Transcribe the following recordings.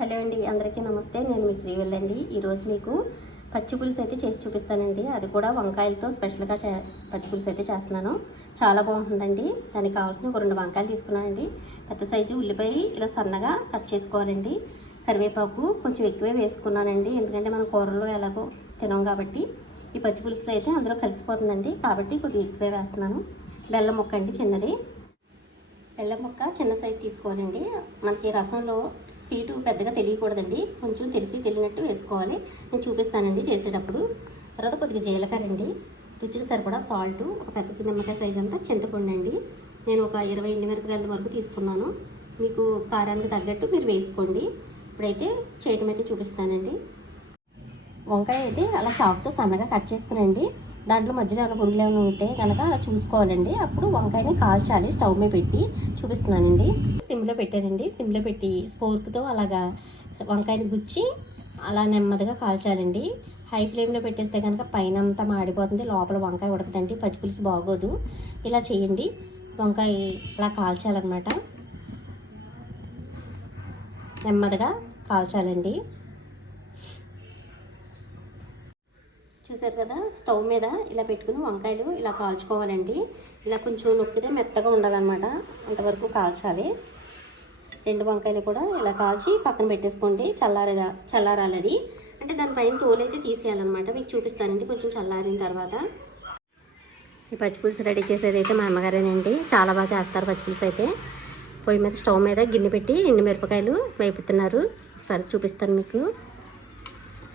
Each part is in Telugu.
హలో అండి అందరికీ నమస్తే. నేను మీ శ్రీవల్లి అండి. ఈరోజు మీకు పచ్చి పులుసు అయితే చేసి చూపిస్తానండి. అది కూడా వంకాయలతో స్పెషల్గా చే పచ్చి పులుసు అయితే చేస్తున్నాను. చాలా బాగుంటుందండి. దానికి కావాల్సిన ఒక రెండు వంకాయలు తీసుకున్నానండి. పెద్ద సైజు ఉల్లిపాయ ఇలా సన్నగా కట్ చేసుకోవాలండి. కరివేపాకు కొంచెం ఎక్కువే వేసుకున్నానండి. ఎందుకంటే మనం కూరల్లో ఎలాగో తినాం కాబట్టి. ఈ పచ్చి పులుసులో అయితే అందులో కలిసిపోతుందండి. కాబట్టి కొద్దిగా ఎక్కువే వేస్తున్నాను. బెల్లం ముక్క అండి చిన్నది. బెల్లం ముక్క చిన్న సైజు తీసుకోవాలండి. మనకి రసంలో స్వీటు పెద్దగా తెలియకూడదండి. కొంచెం తెలిసి తెలియనట్టు వేసుకోవాలి. నేను చూపిస్తానండి చేసేటప్పుడు. తర్వాత కొద్దిగా జీలకర్ర అండి రుచికి సరిపడా సాల్ట్ ఒక పెద్ద నిమ్మకాయ సైజ్ అంతా చింతపండు అండి. నేను ఒక ఇరవై మిరపకాయల వరకు తీసుకున్నాను. మీకు కారానికి తగ్గట్టు మీరు వేసుకోండి. ఇప్పుడైతే చేయటం అయితే చూపిస్తానండి. వంకాయ అయితే అలా చాకుతో సన్నగా కట్ చేసుకునండి. దాంట్లో మధ్యలో ఏమైనా పురుగులు ఏమైనా ఉంటే కనుక అలా చూసుకోవాలండి. అప్పుడు వంకాయని కాల్చాలి స్టవ్ మీద పెట్టి చూపిస్తున్నానండి. సిమ్లో పెట్టానండి. సిమ్లో పెట్టి స్పోర్క్తో అలాగా వంకాయని గుచ్చి అలా నెమ్మదిగా కాల్చాలండి. హై ఫ్లేమ్లో పెట్టేస్తే కనుక పైన అంతా మాడిపోతుంది. లోపల వంకాయ ఉడకదండి. పచ్చిపులుసు బాగోదు. ఇలా చేయండి. వంకాయ అలా కాల్చాలన్నమాట. నెమ్మదిగా కాల్చాలండి. చూసారు కదా స్టవ్ మీద ఇలా పెట్టుకుని వంకాయలు ఇలా కాల్చుకోవాలండి. ఇలా కొంచెం నొక్కితే మెత్తగా ఉండాలన్నమాట అంతవరకు కాల్చాలి. రెండు వంకాయలు కూడా ఇలా కాల్చి పక్కన పెట్టేసుకోండి చల్లారేదా చల్లారాలది. అంటే దానిపైన తోలైతే తీసేయాలన్నమాట మీకు చూపిస్తానండి కొంచెం చల్లారిన తర్వాత. ఈ పచ్చిపులుసు రెడీ చేసేది అయితే మా అమ్మగారేనండి చాలా బాగా చేస్తారు పచ్చిపులుసు అయితే. పొయ్యి మీద స్టవ్ మీద గిన్నె పెట్టి ఎండు మిరపకాయలు వేపుతున్నారు. ఒకసారి చూపిస్తాను మీకు.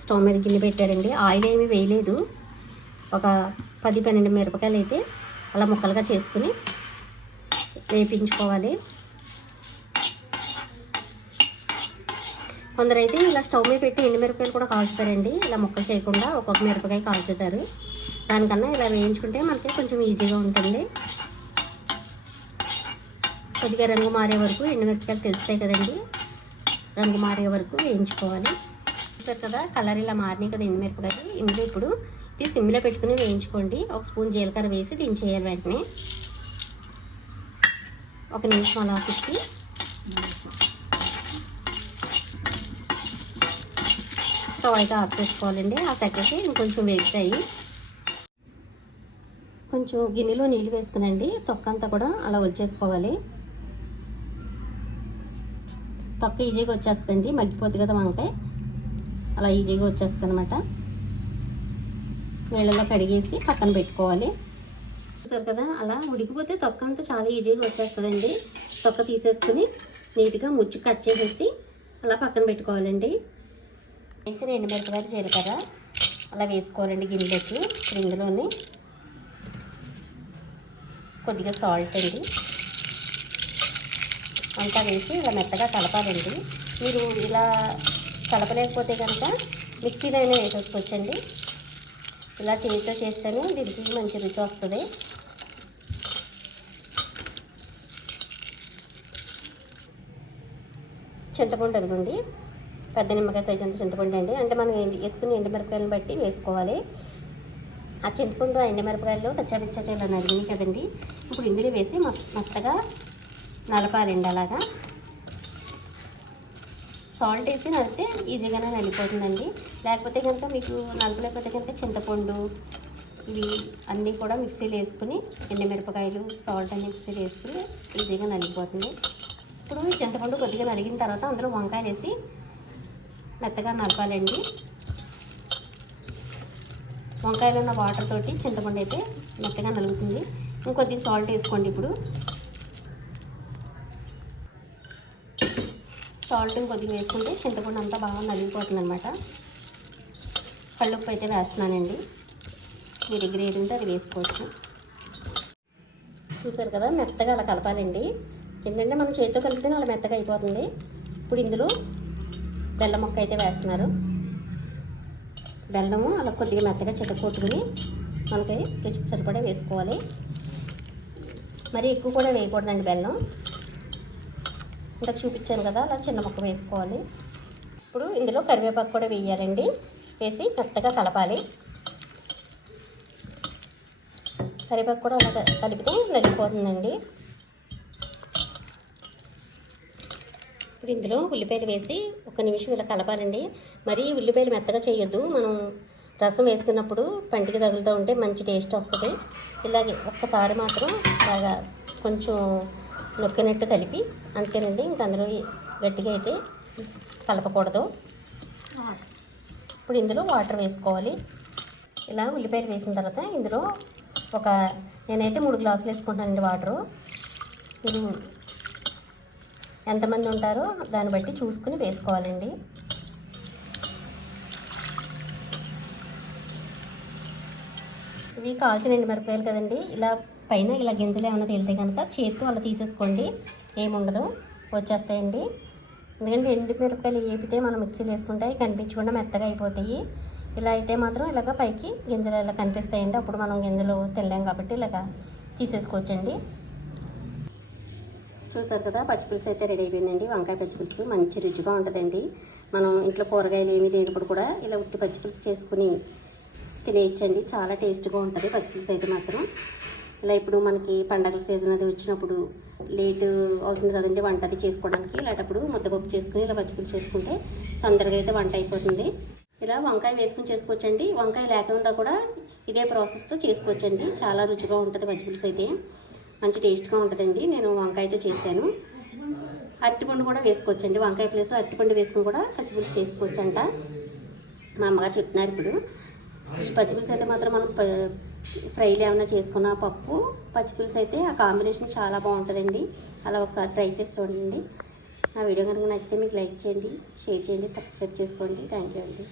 స్టవ్ మీద గిన్నె పెట్టారండి. ఆయిల్ ఏమీ వేయలేదు. ఒక పది పన్నెండు మిరపకాయలు అయితే అలా ముక్కలుగా చేసుకుని వేపించుకోవాలి. కొందరైతే ఇలా స్టవ్ మీద పెట్టి ఎండు మిరపకాయలు కూడా కాల్చుతారండి. ఇలా ముక్కలు చేయకుండా ఒక్కొక్క మిరపకాయ కాల్చుతారు. దానికన్నా ఇలా వేయించుకుంటే మనకి కొంచెం ఈజీగా ఉంటుంది. కొద్దిగా రంగు మారే వరకు ఎండు మిరపకాయలు తెలుస్తాయి కదండి. రంగు మారే వరకు వేయించుకోవాలి. చూస్తారు కదా కలర్ ఇలా మారినాయి కదా ఎండుమిరపకాయలు ఇందులో ఇప్పుడు ఇది సిమ్లో పెట్టుకుని వేయించుకోండి. ఒక స్పూన్ జీలకర్ర వేసి దించేయాలి వెంటనే. ఒక నిమిషం అలా తిప్పి. స్టవ్ అయితే ఆఫ్ చేసుకోవాలండి. ఆ తగ్గకి ఇంకొంచెం వేగుతాయి. కొంచెం గిన్నెలో నీళ్ళు వేసుకునండి. తొక్కంతా కూడా అలా వచ్చేసుకోవాలి తొక్క ఈజీగా వచ్చేస్తుంది మగ్గిపోతుంది కదా వంకాయ. అలా ఈజీగా వచ్చేస్తుంది అనమాట నీళ్ళలో కడిగేసి పక్కన పెట్టుకోవాలి. చూసారు కదా అలా ఉడికిపోతే తొక్క అంతా చాలా ఈజీగా వచ్చేస్తుందండి. తొక్క తీసేసుకుని నీట్గా ముచ్చి కట్ చేసేసి అలా పక్కన పెట్టుకోవాలండి. వేయించిన ఎండుమిరపకాయలు జీలకర్ర అలా వేసుకోవాలండి గిన్నెలోకి ఇందులోని కొద్దిగా సాల్ట్ అండి. అంతా వేసి ఇలా మెత్తగా కలపాలండి. మీరు ఇలా కలపలేకపోతే కనుక మిక్సీలో వేసేసుకోవచ్చండి. ఇలా చేతితో చేస్తేనే దీనికి మంచి రుచి వస్తుంది. చింతపండు అదిగోండి. పెద్ద నిమ్మకాయ సైజ్ అంత చింతపండు అండి. అంటే మనం వేసుకుని ఎండుమిరపకాయలను బట్టి వేసుకోవాలి. ఆ చింతపండు ఆ ఎండుమిరపకాయలు కచ్చాపిచ్చగా ఇలా నలిగినాయి కదండి. ఇప్పుడు ఇందులో వేసి మస్తగా నలపాలండి అలాగా. సాల్ట్ వేసి నలిపితే ఈజీగానే నలిపోతుందండి లేకపోతే కనుక మీకు నలపలేకపోతే కనుక చింతపండు ఇవి అన్నీ కూడా మిక్సీలో వేసుకుని ఎండుమిరపకాయలు సాల్ట్ అన్ని మిక్సీలో వేసుకుని ఈజీగా నలిగిపోతుంది. ఇప్పుడు చింతపండు కొద్దిగా నలిగిన తర్వాత అందులో వంకాయలు వేసి మెత్తగా నలపాలండి. వంకాయలు ఉన్న వాటర్ తోటి చింతపండు అయితే మెత్తగా నలుగుతుంది. ఇంకొద్దిగా సాల్ట్ వేసుకోండి ఇప్పుడు. సాల్ట్ కొద్దిగా వేసుకుంటే చింతపండు అంతా బాగా నలిగిపోతుంది అనమాట కళ్ళుప్పు అయితే వేస్తున్నానండి. మీ దగ్గర ఏది ఉంటే అది వేసుకోవచ్చు. చూసారు కదా మెత్తగా అలా కలపాలండి. ఎందుకంటే మనం చేతితో కలిపితే అలా మెత్తగా అయిపోతుంది. ఇప్పుడు ఇందులో బెల్లం మొక్క అయితే వేస్తున్నారు. బెల్లము అలా కొద్దిగా మెత్తగా చితకొట్టుకుని మనకి రుచికి సరిపడా వేసుకోవాలి. మరి ఎక్కువ కూడా వేయకూడదండి బెల్లం. ఇంతకు చూపించాను కదా అలా చిన్న ముక్క వేసుకోవాలి. ఇప్పుడు ఇందులో కరివేపాకు కూడా వేయాలండి. వేసి మెత్తగా కలపాలి. కరివేపాకు కూడా అలా కలిపితే నలిగిపోతుందండి. ఇప్పుడు ఇందులో ఉల్లిపాయలు వేసి ఒక నిమిషం ఇలా కలపాలండి. మరి ఉల్లిపాయలు మెత్తగా చేయొద్దు. మనం రసం వేసుకున్నప్పుడు పంటికి తగులుతూ ఉంటే మంచి టేస్ట్ వస్తుంది. ఇలాగే ఒక్కసారి మాత్రం బాగా కొంచెం నొక్కినట్టు కలిపి అంతేనండి. ఇంక అందులో గట్టిగా అయితే కలపకూడదు. ఇప్పుడు ఇందులో వాటర్ వేసుకోవాలి. ఇలా ఉల్లిపాయలు వేసిన తర్వాత ఇందులో ఒక నేనైతే మూడు గ్లాసులు వేసుకుంటానండి వాటరు. మీరు ఎంతమంది ఉంటారో దాన్ని బట్టి చూసుకుని వేసుకోవాలండి. ఇవి కాల్చిన ఎండు మిరపకాయలు కదండి. ఇలా పైన ఇలా గింజలు ఏమైనా తేలితే కనుక చేతితో అలా తీసేసుకోండి. ఏముండదు. వచ్చేస్తాయండి. ఎందుకంటే ఎండు మిరపకాయలు ఏపితే మనం మిక్సీలో వేసుకుంటే కనిపించకుండా మెత్తగా అయిపోతాయి. ఇలా అయితే మాత్రం ఇలాగ పైకి గింజలు ఇలా కనిపిస్తాయండి. అప్పుడు మనం గింజలు తెల్లాం కాబట్టి ఇలాగ తీసేసుకోవచ్చండి. చూసారు కదా పచ్చిపులుసు అయితే రెడీ అయిపోయిందండి. వంకాయ పచ్చిపులుసు మంచి రుచిగా ఉంటుందండి. మనం ఇంట్లో కూరగాయలు ఏమి లేనప్పుడు కూడా ఇలా ఉట్టి పచ్చిపులుసు చేసుకుని తినేయచ్చండి. చాలా టేస్ట్గా ఉంటుంది పచ్చిపులుసు అయితే మాత్రం. ఇలా ఇప్పుడు మనకి పండగల సీజన్ అది వచ్చినప్పుడు లేటు అవుతుంది కదండి వంట అది చేసుకోవడానికి. ఇలాంటప్పుడు ముద్దపప్పు చేసుకుని ఇలా పచ్చిపులు చేసుకుంటే తొందరగా అయితే వంట అయిపోతుంది. ఇలా వంకాయ వేసుకుని చేసుకోవచ్చండి. వంకాయ లేకుండా కూడా ఇదే ప్రాసెస్తో చేసుకోవచ్చండి. చాలా రుచిగా ఉంటుంది పచ్చిపులుసు అయితే. మంచి టేస్ట్గా ఉంటుందండి. నేను వంకాయతో చేశాను. అరటిపండు కూడా వేసుకోవచ్చండి. వంకాయ ప్లేస్లో అరటిపండు వేసుకుని కూడా పచ్చిపులుసు చేసుకోవచ్చంట. మా అమ్మగారు చెప్తున్నారు ఇప్పుడు. ఈ పచ్చిపులుసు అయితే మాత్రం మనం ప- ఫ్రైలు ఏమైనా చేసుకున్న పప్పు పచ్చిపులుసు అయితే ఆ కాంబినేషన్ చాలా బాగుంటుందండి. అలా ఒకసారి ట్రై చేసి చూడండి. నా వీడియో కనుక నచ్చితే మీకు లైక్ చేయండి షేర్ చేయండి సబ్స్క్రైబ్ చేసుకోండి. థ్యాంక్ యూ అండి.